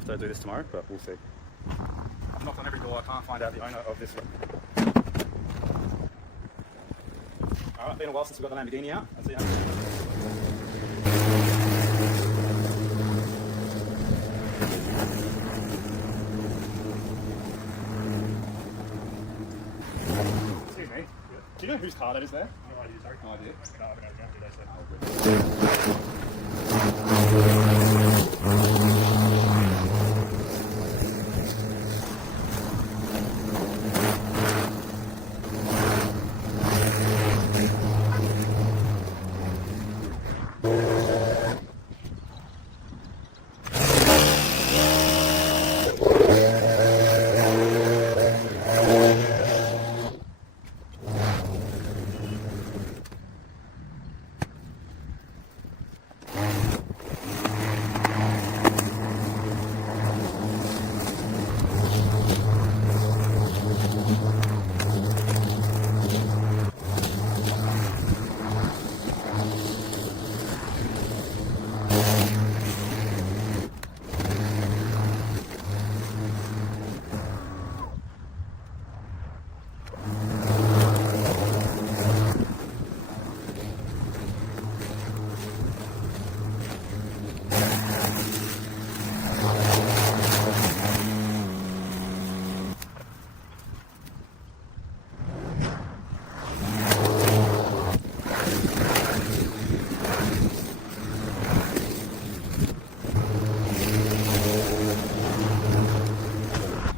have to do this tomorrow, but we'll see. I've knocked on every door. I can't find out the owner of this. Alright, been a while since we got the Lamborghini out. Let's see how Excuse me. Do you know whose car that is there? No idea, sorry. No idea. No, I've been out of today, so.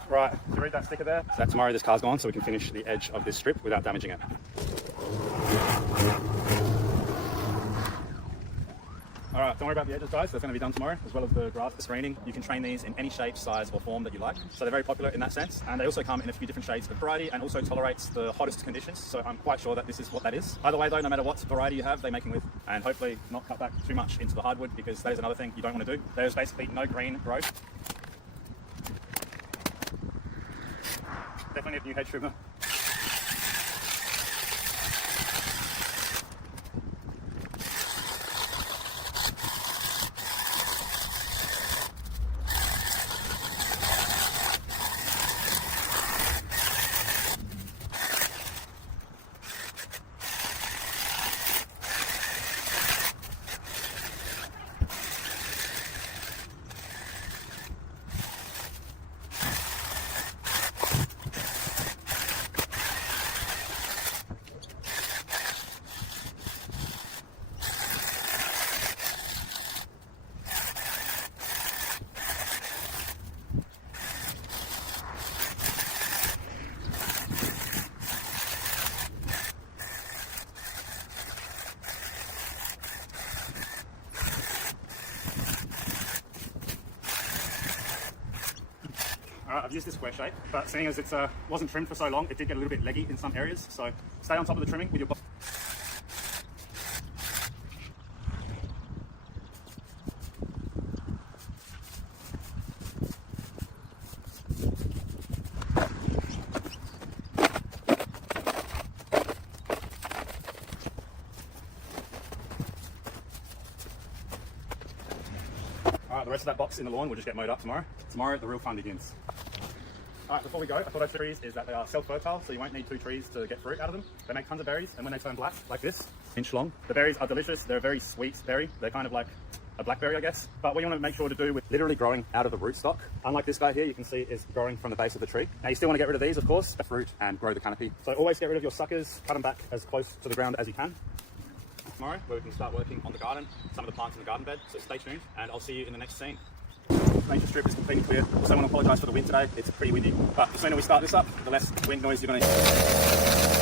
Right, did you read that sticker there? So tomorrow this car's gone, so we can finish the edge of this strip without damaging it. Alright, don't worry about the edges, guys. That's going to be done tomorrow, as well as the grass, the screening. You can train these in any shape, size or form that you like. So they're very popular in that sense. And they also come in a few different shades of variety and also tolerates the hottest conditions. So I'm quite sure that this is what that is. Either way though, no matter what variety you have, they make them with. And hopefully not cut back too much into the hardwood, because that is another thing you don't want to do. There's basically no green growth. Definitely need a new hedge trimmer. I've used this square shape, but seeing as it wasn't trimmed for so long, it did get a little bit leggy in some areas. So stay on top of the trimming with your Alright, the rest of that box in the lawn will just get mowed up tomorrow. Tomorrow, the real fun begins. Alright, before we go, I thought I'd show trees is that they are self-fertile, so you won't need 2 trees to get fruit out of them. They make tons of berries, and when they turn black, like this, inch long, the berries are delicious. They're a very sweet berry. They're kind of like a blackberry, I guess. But what you want to make sure to do with literally growing out of the rootstock, unlike this guy here, you can see is growing from the base of the tree. Now you still want to get rid of these, of course, fruit and grow the canopy. So always get rid of your suckers, cut them back as close to the ground as you can. Tomorrow, where we can start working on the garden, some of the plants in the garden bed. So stay tuned, and I'll see you in the next scene. Nature strip is completely clear. Also want to apologise for the wind today. It's pretty windy, but the sooner we start this up, the less wind noise you're going to hear.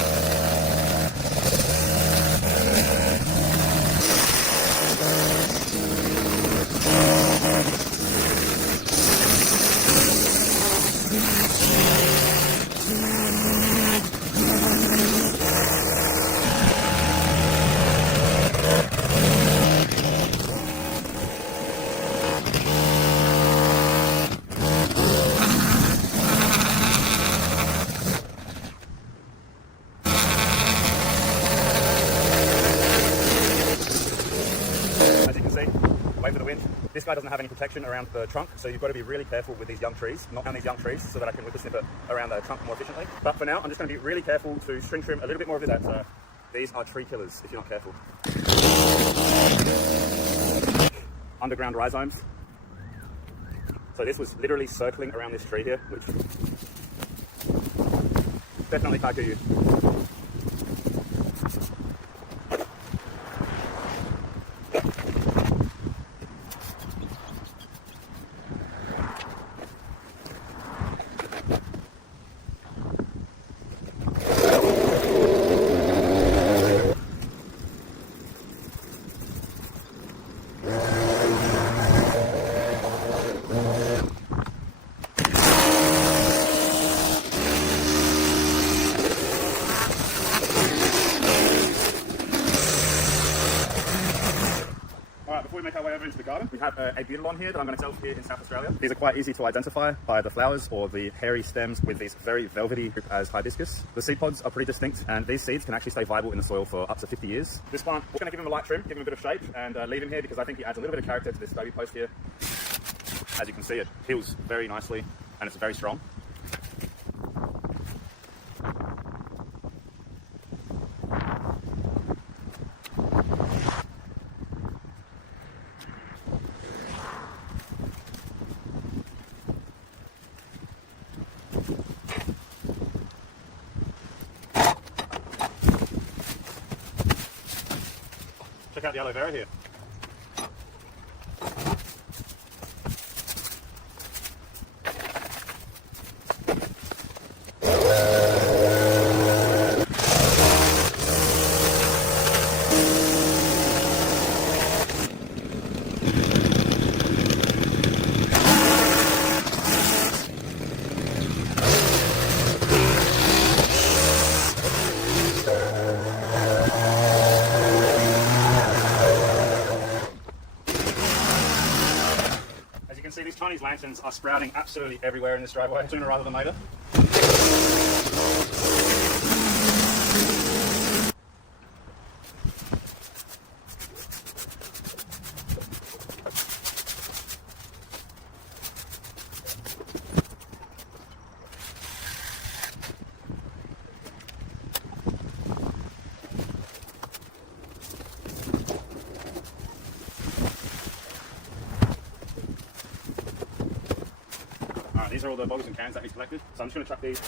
guy doesn't have any protection around the trunk, so you've got to be really careful with these young trees, not down these young trees, so that I can whippersnip it around the trunk more efficiently. But for now, I'm just going to be really careful to string trim a little bit more of this. These are tree killers if you're not careful. Underground rhizomes. So this was literally circling around this tree here, which definitely kikuyu. Before we make our way over into the garden, we have a beetle here that I'm going to sell here in South Australia. These are quite easy to identify by the flowers or the hairy stems with these very velvety group as hibiscus. The seed pods are pretty distinct, and these seeds can actually stay viable in the soil for up to 50 years. This plant, we're going to give him a light trim, give him a bit of shape, and leave him here because I think he adds a little bit of character to this stubby post here. As you can see, it heals very nicely, and it's very strong. Check out the aloe vera here. See, these Chinese lanterns are sprouting absolutely everywhere in this driveway, sooner rather than later. These are all the bottles and cans that we collected, so I'm just going to chuck these.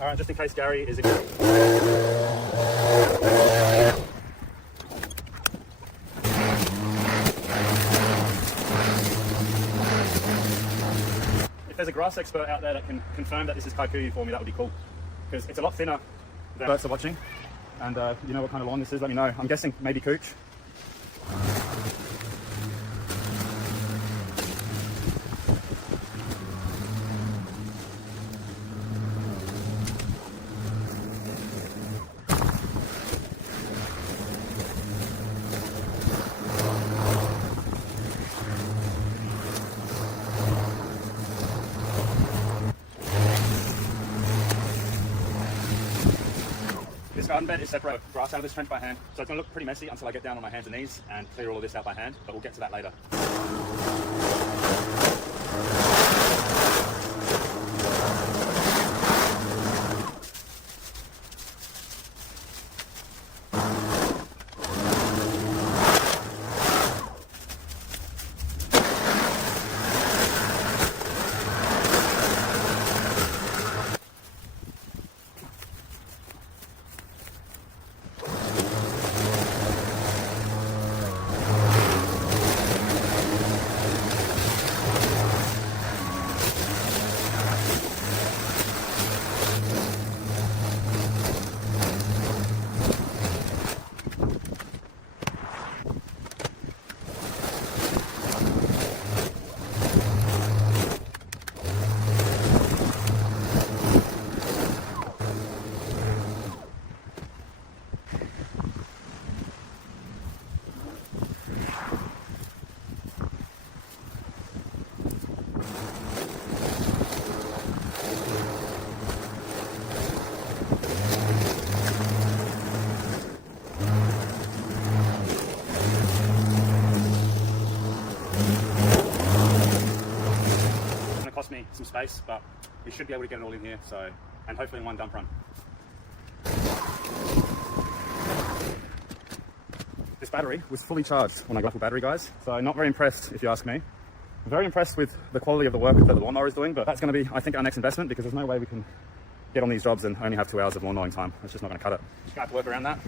Alright, just in case Gary is in. If there's a grass expert out there that can confirm that this is kikuyu for me, that would be cool. Because it's a lot thinner than birds are watching. And you know what kind of lawn this is, let me know. I'm guessing maybe cooch. This garden bed is separate grass out of this trench by hand, so it's going to look pretty messy until I get down on my hands and knees and clear all of this out by hand, but we'll get to that later. some space, but we should be able to get it all in here, so, and hopefully in one dump run. This battery was fully charged when I got the battery, guys, so not very impressed if you ask me. I'm very impressed with the quality of the work that the lawnmower is doing, but that's going to be, I think, our next investment, because there's no way we can get on these jobs and only have 2 hours of lawn mowing time. It's just not going to cut it. Just going to have to work around that.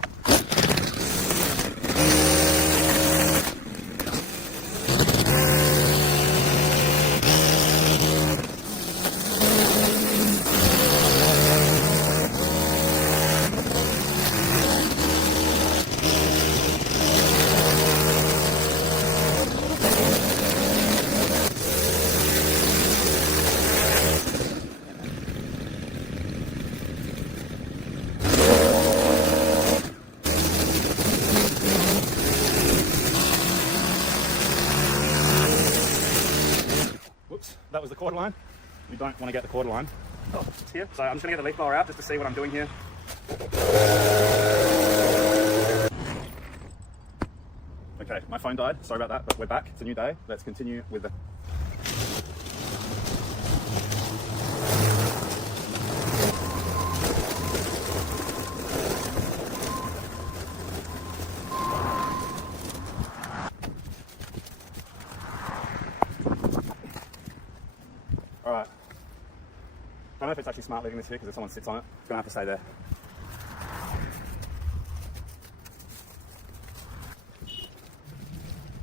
That was the quarter line. You don't want to get the quarter line. Oh, it's here. So I'm just going to get the leaf blower out just to see what I'm doing here. Okay, my phone died. Sorry about that, but we're back. It's a new day. Let's continue with the... Alright. I don't know if it's actually smart leaving this here because if someone sits on it, it's going to have to stay there.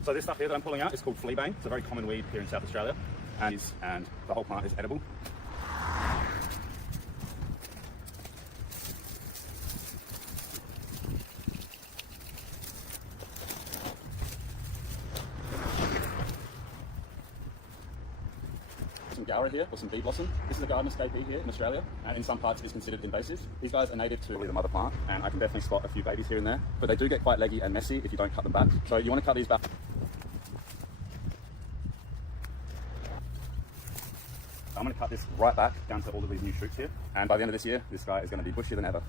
So this stuff here that I'm pulling out is called fleabane. It's a very common weed here in South Australia, and the whole plant is edible. Some gaura here, or some bee blossom. This is a garden escapee here in Australia, and in some parts it is considered invasive. These guys are native to the mother plant, and I can definitely spot a few babies here and there, but they do get quite leggy and messy if you don't cut them back. So you want to cut these back. I'm going to cut this right back down to all of these new shoots here, and by the end of this year, this guy is going to be bushier than ever.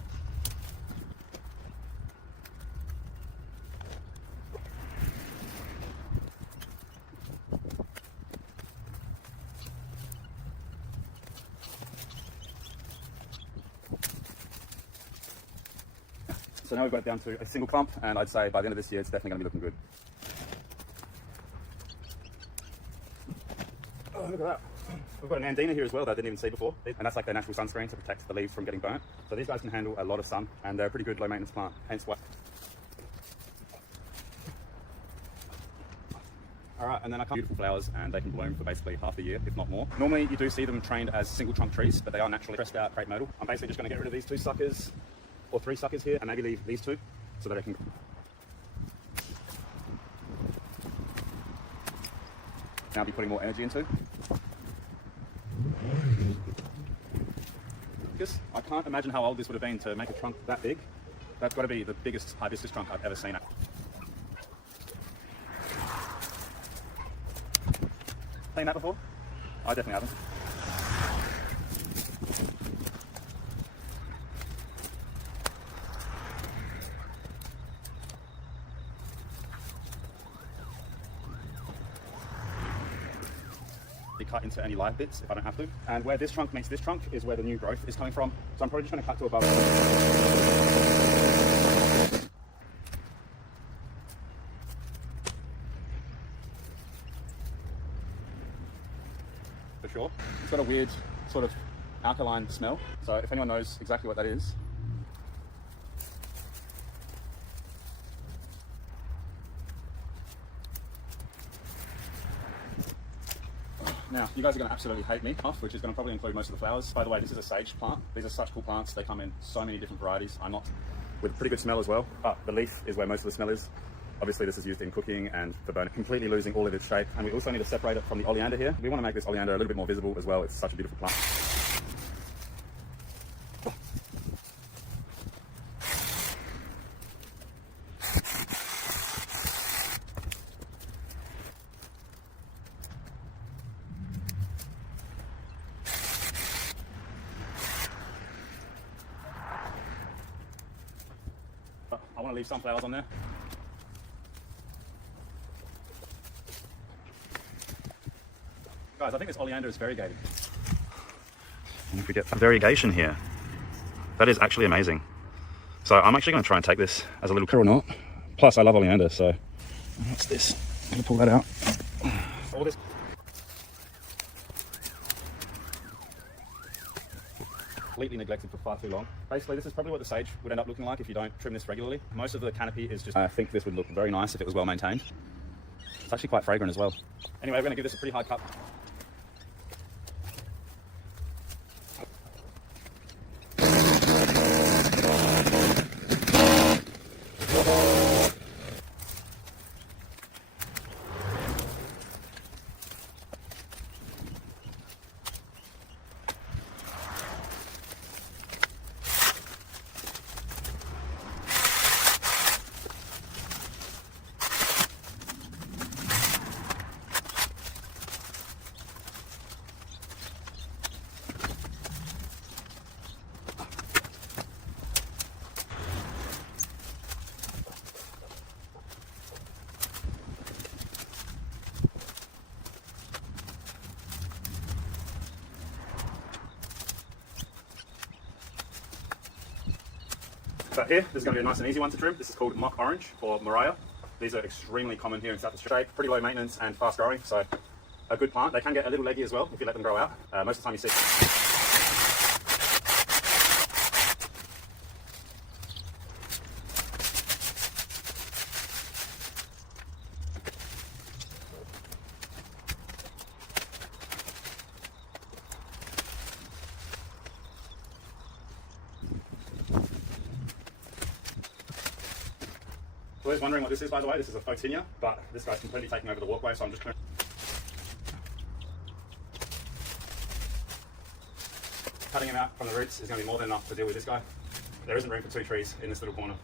So now we've got it down to a single clump, and I'd say by the end of this year, it's definitely going to be looking good. Oh, look at that. We've got an andina here as well that I didn't even see before, and that's like their natural sunscreen to protect the leaves from getting burnt. So these guys can handle a lot of sun, and they're a pretty good low maintenance plant, hence why. Alright, and then I cut beautiful flowers, and they can bloom for basically half a year, if not more. Normally you do see them trained as single trunk trees, but they are naturally pressed out crepe myrtle. I'm basically just going to get rid of these 2 suckers, or 3 suckers here, and maybe leave these 2, so that I can... now be putting more energy into. I can't imagine how old this would have been to make a trunk that big. That's got to be the biggest hibiscus trunk I've ever seen. Seen that before? I definitely haven't. Cut into any live bits if I don't have to. And where this trunk meets this trunk is where the new growth is coming from. So I'm probably just going to cut to above. For sure. It's got a weird sort of alkaline smell. So if anyone knows exactly what that is, now, you guys are going to absolutely hate me off, which is going to probably include most of the flowers. By the way, this is a sage plant. These are such cool plants. They come in so many different varieties. I'm not with pretty good smell as well, but the leaf is where most of the smell is. Obviously, this is used in cooking and for burning, completely losing all of its shape. And we also need to separate it from the oleander here. We want to make this oleander a little bit more visible as well. It's such a beautiful plant. I want to leave some flowers on there. Guys, I think this oleander is variegated. if we get variegation here, that is actually amazing. So I'm actually going to try and take this as a little or not. Plus, I love oleander, so what's this? I'm going to pull that out. All this completely neglected for far too long. Basically, this is probably what the sage would end up looking like if you don't trim this regularly. Most of the canopy is just, I think this would look very nice if it was well maintained. It's actually quite fragrant as well. Anyway, we're going to give this a pretty hard cut. So here, this is going to be a nice and easy one to trim. This is called mock orange or Mariah. These are extremely common here in South Australia. Pretty low maintenance and fast growing, so a good plant. They can get a little leggy as well if you let them grow out. Most of the time you see. Always wondering what this is, by the way. This is a photinia, but this guy's completely taking over the walkway, so I'm just cutting him out from the roots is going to be more than enough to deal with this guy. There isn't room for 2 trees in this little corner.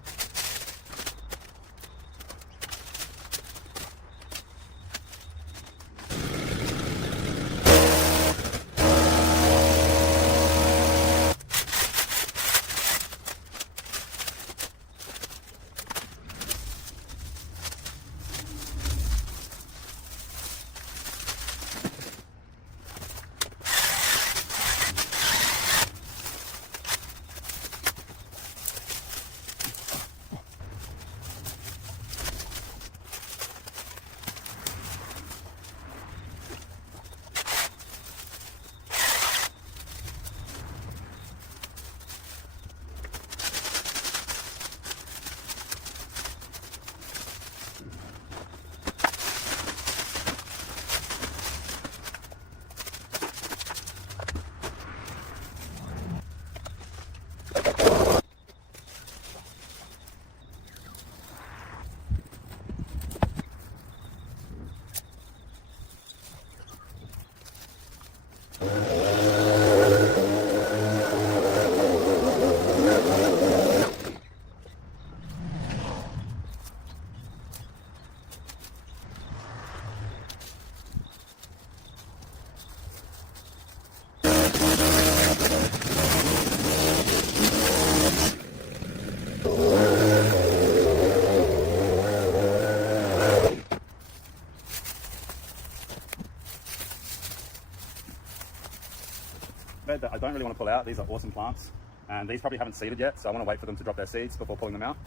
That I don't really want to pull out. These are awesome plants, and these probably haven't seeded yet, so I want to wait for them to drop their seeds before pulling them out.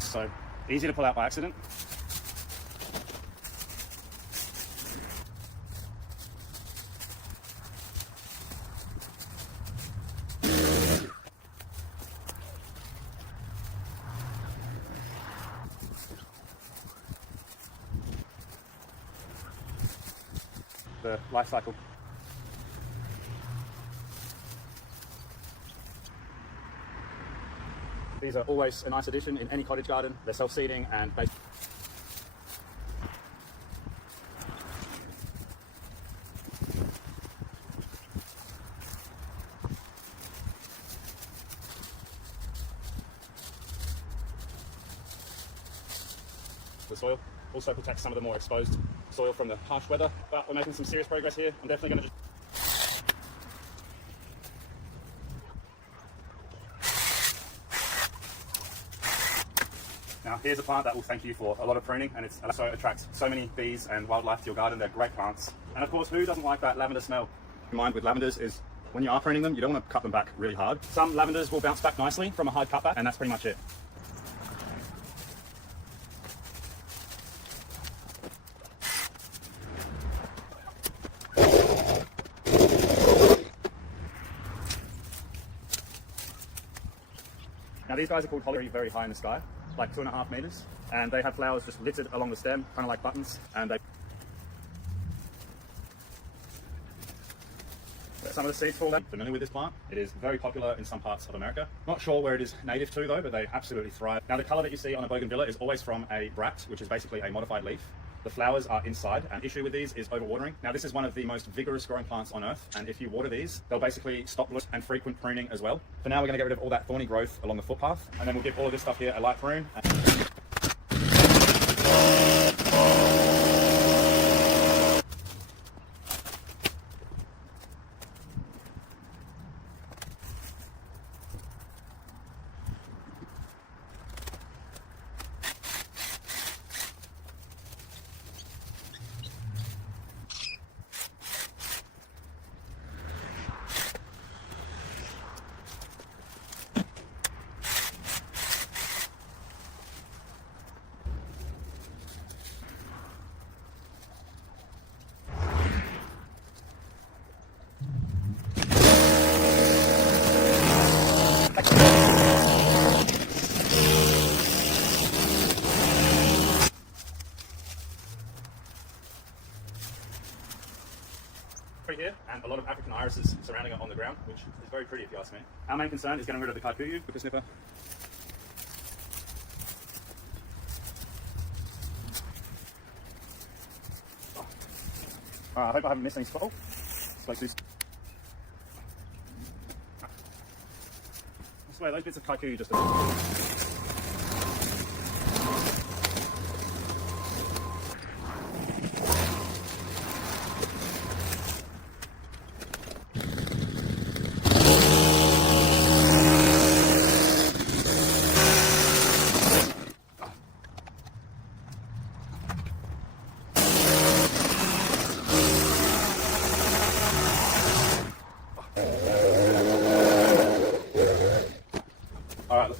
So easy to pull out by accident. The life cycle. These are always a nice addition in any cottage garden. They're self-seeding and based. The soil also protects some of the more exposed soil from the harsh weather, but we're making some serious progress here. I'm definitely going to Now, here's a plant that will thank you for a lot of pruning, and it also attracts so many bees and wildlife to your garden. They're great plants. And of course, who doesn't like that lavender smell? Mind with lavenders is when you are pruning them, you don't want to cut them back really hard. Some lavenders will bounce back nicely from a hard cutback, and that's pretty much it. Now these guys are called holly, very high in the sky, like 2.5 meters, and they have flowers just littered along the stem, kind of like buttons, and they some of the seeds fall down. Familiar with this plant? It is very popular in some parts of America. Not sure where it is native to though, but they absolutely thrive. Now the color that you see on a bougainvillea is always from a bract, which is basically a modified leaf. The flowers are inside, and the issue with these is overwatering. Now this is one of the most vigorous growing plants on earth, and if you water these, they'll basically stop bloom and frequent pruning as well. For now, we're going to get rid of all that thorny growth along the footpath, and then we'll give all of this stuff here a light prune. Here, and a lot of African irises surrounding it on the ground, which is very pretty if you ask me. Our main concern is getting rid of the kikuyu with the snipper. I hope I haven't missed any spot. I swear those bits of kikuyu just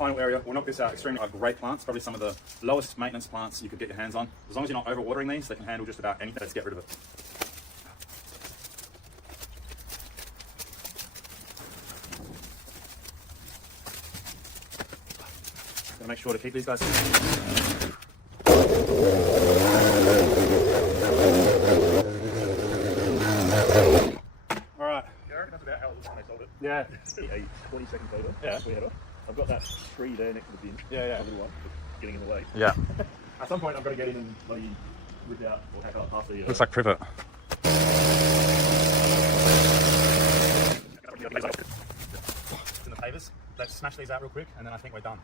final area, we'll knock this out. Extremely great plants, probably some of the lowest maintenance plants you could get your hands on. As long as you're not overwatering these, they can handle just about anything. Let's get rid of it. Gotta make sure to keep these guys. Alright. Yeah, I reckon that's about how it looks when they sold it. Yeah. A 20-second photo. Yeah. We had off. I've got that tree there next to the bin. Yeah, yeah. A little one, getting in the way. Yeah. At some point, I'm going to get in and bloody rip out or hack up half the. Looks like privet. It's in the pavers. Let's smash these out real quick, and then I think we're done.